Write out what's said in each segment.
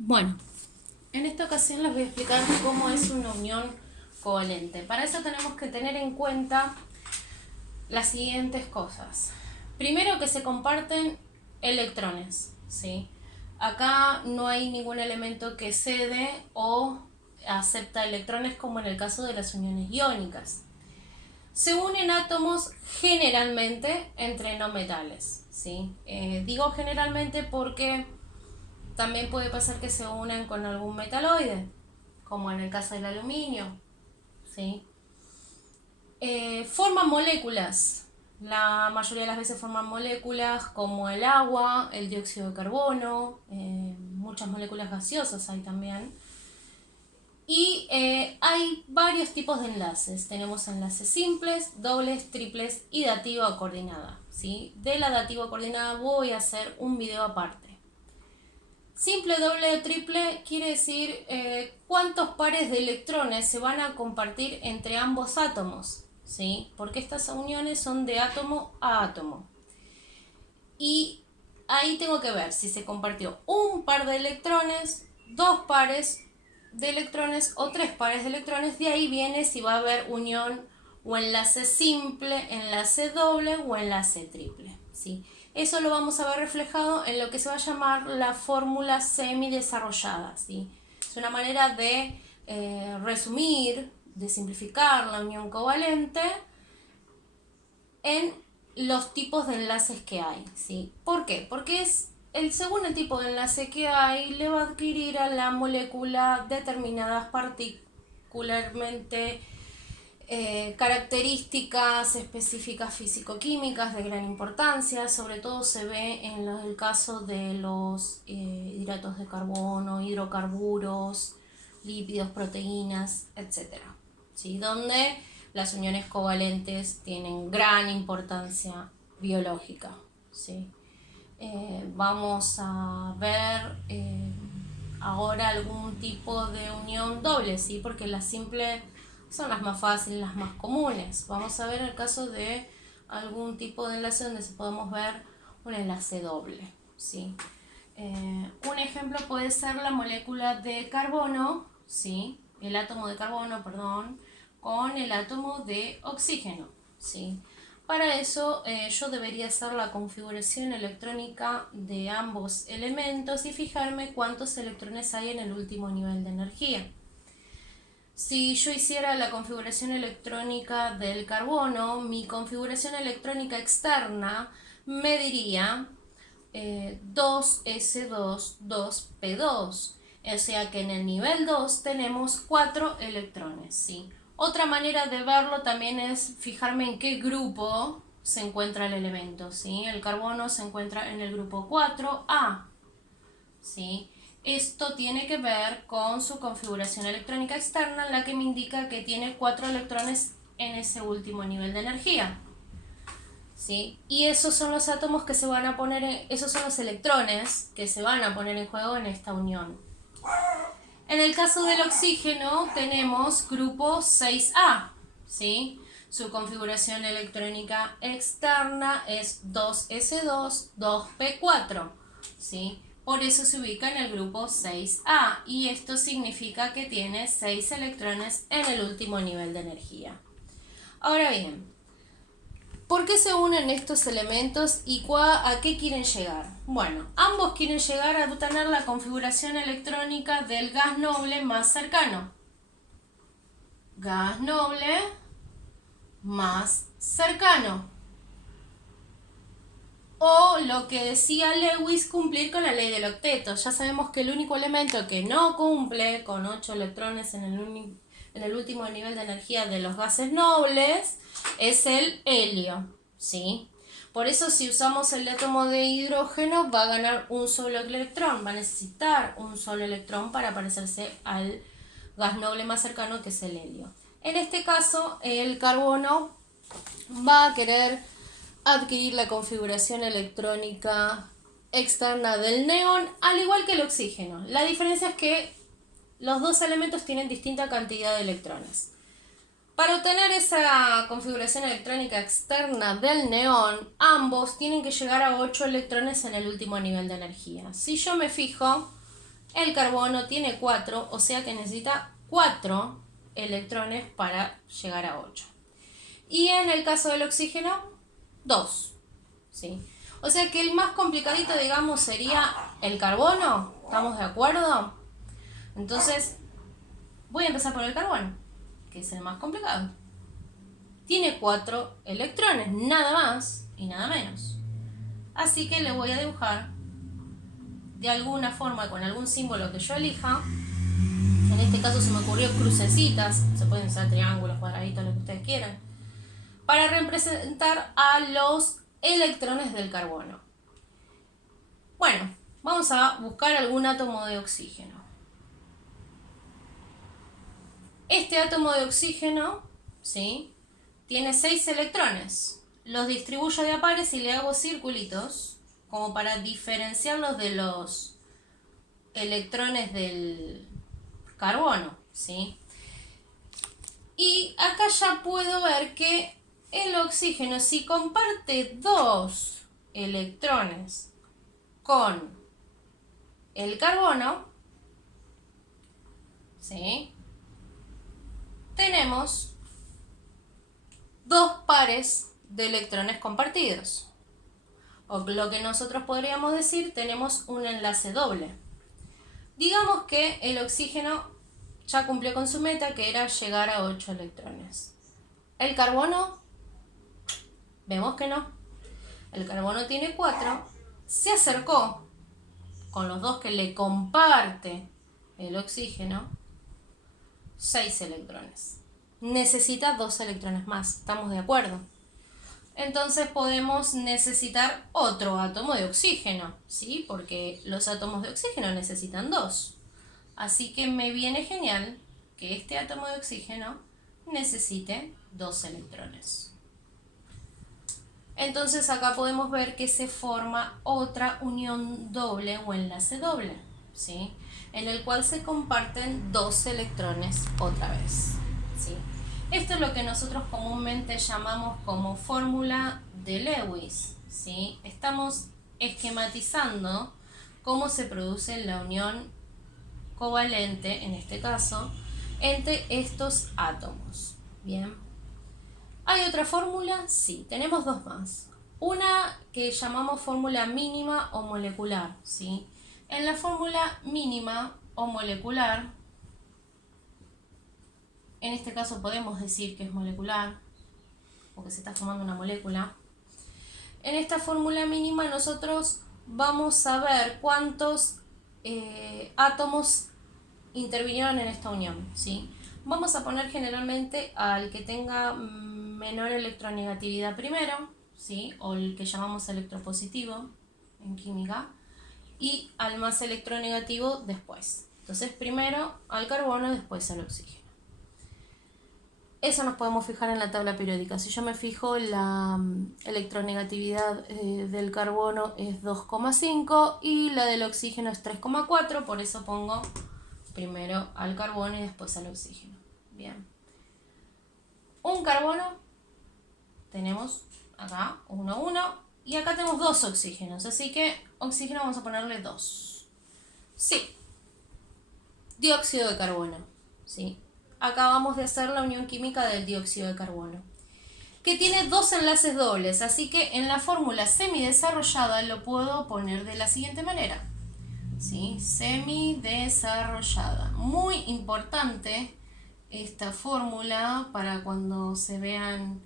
Bueno, en esta ocasión les voy a explicar cómo es una unión covalente. Para eso tenemos que tener en cuenta las siguientes cosas. Primero, que se comparten electrones, ¿sí? Acá no hay ningún elemento que cede o acepta electrones, como en el caso de las uniones iónicas. Se unen átomos generalmente entre no metales, ¿sí? Digo generalmente porque también puede pasar que se unan con algún metaloide, como en el caso del aluminio, ¿sí? Forman moléculas. La mayoría de las veces forman moléculas como el agua, el dióxido de carbono, muchas moléculas gaseosas hay también. Y hay varios tipos de enlaces. Tenemos enlaces simples, dobles, triples y dativa coordinada, ¿sí? De la dativa coordinada voy a hacer un video aparte. Simple, doble o triple quiere decir cuántos pares de electrones se van a compartir entre ambos átomos, ¿sí? Porque estas uniones son de átomo a átomo. Y ahí tengo que ver si se compartió un par de electrones, dos pares de electrones o tres pares de electrones. De ahí viene si va a haber unión o enlace simple, enlace doble o enlace triple, ¿sí? Eso lo vamos a ver reflejado en lo que se va a llamar la fórmula semidesarrollada, ¿sí? Es una manera de resumir, de simplificar la unión covalente en los tipos de enlaces que hay, ¿sí? ¿Por qué? Porque según el tipo de enlace que hay, le va a adquirir a la molécula determinadas particularmente características específicas físico-químicas de gran importancia. Sobre todo se ve en el caso de los hidratos de carbono, hidrocarburos, lípidos, proteínas, etc., ¿sí? Donde las uniones covalentes tienen gran importancia biológica, ¿sí? Vamos a ver ahora algún tipo de unión doble, ¿sí? Porque las simples son las más fáciles, las más comunes. Vamos a ver el caso de algún tipo de enlace donde podemos ver un enlace doble, ¿sí? Un ejemplo puede ser la molécula de carbono, ¿sí? El átomo de carbono, perdón, con el átomo de oxígeno, ¿sí? Para eso yo debería hacer la configuración electrónica de ambos elementos y fijarme cuántos electrones hay en el último nivel de energía. Si yo hiciera la configuración electrónica del carbono, mi configuración electrónica externa me diría 2s2, 2p2. O sea que en el nivel 2 tenemos 4 electrones, ¿sí? Otra manera de verlo también es fijarme en qué grupo se encuentra el elemento, ¿sí? El carbono se encuentra en el grupo 4A, ¿sí? Esto tiene que ver con su configuración electrónica externa, en la que me indica que tiene 4 electrones en ese último nivel de energía, ¿sí? Y esos son los átomos que se van a poner esos son los electrones que se van a poner en juego en esta unión. En el caso del oxígeno tenemos grupo 6A, ¿sí? Su configuración electrónica externa es 2s2, 2p4, ¿sí? Por eso se ubica en el grupo 6A y esto significa que tiene 6 electrones en el último nivel de energía. Ahora bien, ¿por qué se unen estos elementos y a qué quieren llegar? Bueno, ambos quieren llegar a tener la configuración electrónica del gas noble más cercano. Gas noble más cercano. O lo que decía Lewis, cumplir con la ley del octeto. Ya sabemos que el único elemento que no cumple con 8 electrones en el último nivel de energía de los gases nobles es el helio, ¿sí? Por eso si usamos el átomo de hidrógeno va a ganar un solo electrón, va a necesitar un solo electrón para parecerse al gas noble más cercano, que es el helio. En este caso el carbono va a querer adquirir la configuración electrónica externa del neón, al igual que el oxígeno. La diferencia es que los dos elementos tienen distinta cantidad de electrones. Para obtener esa configuración electrónica externa del neón, ambos tienen que llegar a 8 electrones en el último nivel de energía. Si yo me fijo El carbono tiene 4, o sea que necesita 4 electrones para llegar a 8. Y en el caso del oxígeno, 2. ¿Sí? O sea que el más complicadito, digamos, sería el carbono. ¿Estamos de acuerdo? Entonces, voy a empezar por el carbono, que es el más complicado. Tiene 4 electrones, nada más y nada menos. Así que le voy a dibujar de alguna forma, con algún símbolo que yo elija. En este caso se me ocurrió crucecitas, se pueden usar triángulos, cuadraditos, lo que ustedes quieran, para representar a los electrones del carbono. Bueno, vamos a buscar algún átomo de oxígeno. Este átomo de oxígeno, ¿sí?, tiene 6 electrones. Los distribuyo de a pares y le hago circulitos como para diferenciarlos de los electrones del carbono, ¿sí? Y acá ya puedo ver que el oxígeno, si comparte 2 electrones con el carbono, ¿sí?, tenemos 2 pares de electrones compartidos. O lo que nosotros podríamos decir, tenemos un enlace doble. Digamos que el oxígeno ya cumplió con su meta, que era llegar a 8 electrones. El carbono, vemos que no. El carbono tiene 4, se acercó con los 2 que le comparte el oxígeno, 6 electrones. Necesita 2 electrones más, ¿estamos de acuerdo? Entonces podemos necesitar otro átomo de oxígeno, ¿sí? Porque los átomos de oxígeno necesitan 2. Así que me viene genial que este átomo de oxígeno necesite 2 electrones. Entonces acá podemos ver que se forma otra unión doble o enlace doble, ¿sí?, en el cual se comparten 2 electrones otra vez, ¿sí? Esto es lo que nosotros comúnmente llamamos como fórmula de Lewis, ¿sí? Estamos esquematizando cómo se produce la unión covalente, en este caso, entre estos átomos. Bien. ¿Hay otra fórmula? Sí, tenemos 2 más. Una que llamamos fórmula mínima o molecular, ¿sí? En la fórmula mínima o molecular, en este caso podemos decir que es molecular, porque se está formando una molécula. En esta fórmula mínima nosotros vamos a ver cuántos átomos intervinieron en esta unión, ¿sí? Vamos a poner generalmente al que tenga menor electronegatividad primero, ¿sí?, o el que llamamos electropositivo en química, y al más electronegativo después. Entonces primero al carbono, después al oxígeno. Eso nos podemos fijar en la tabla periódica. Si yo me fijo, la electronegatividad del carbono es 2,5 y la del oxígeno es 3,4, por eso pongo primero al carbono y después al oxígeno. Bien. Un carbono, tenemos acá 1, 1, y acá tenemos 2 oxígenos, así que oxígeno vamos a ponerle 2. Sí. Dióxido de carbono, ¿sí? Acabamos de hacer la unión química del dióxido de carbono, que tiene 2 enlaces dobles, así que en la fórmula semidesarrollada lo puedo poner de la siguiente manera, ¿sí? Semidesarrollada. Muy importante esta fórmula para cuando se vean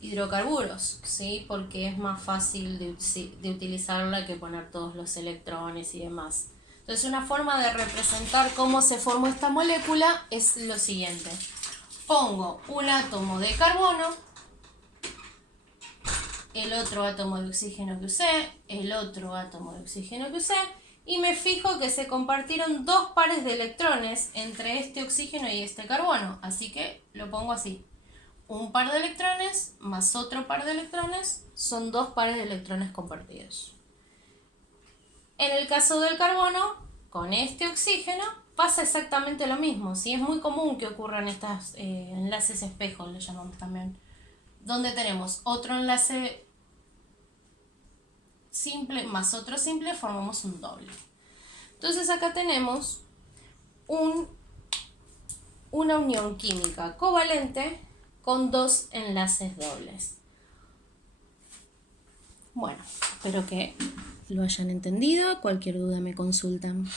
hidrocarburos, ¿sí?, porque es más fácil de utilizarla que poner todos los electrones y demás. Entonces una forma de representar cómo se formó esta molécula es lo siguiente. Pongo un átomo de carbono, el otro átomo de oxígeno que usé, el otro átomo de oxígeno que usé, y me fijo que se compartieron 2 pares de electrones entre este oxígeno y este carbono, así que lo pongo así. Un par de electrones más otro par de electrones son 2 pares de electrones compartidos. En el caso del carbono, con este oxígeno, pasa exactamente lo mismo, ¿sí? Es muy común que ocurran estos enlaces espejos, le llamamos también, donde tenemos otro enlace simple más otro simple, formamos un doble. Entonces acá tenemos una unión química covalente con dos enlaces dobles. Bueno, espero que lo hayan entendido. Cualquier duda me consultan.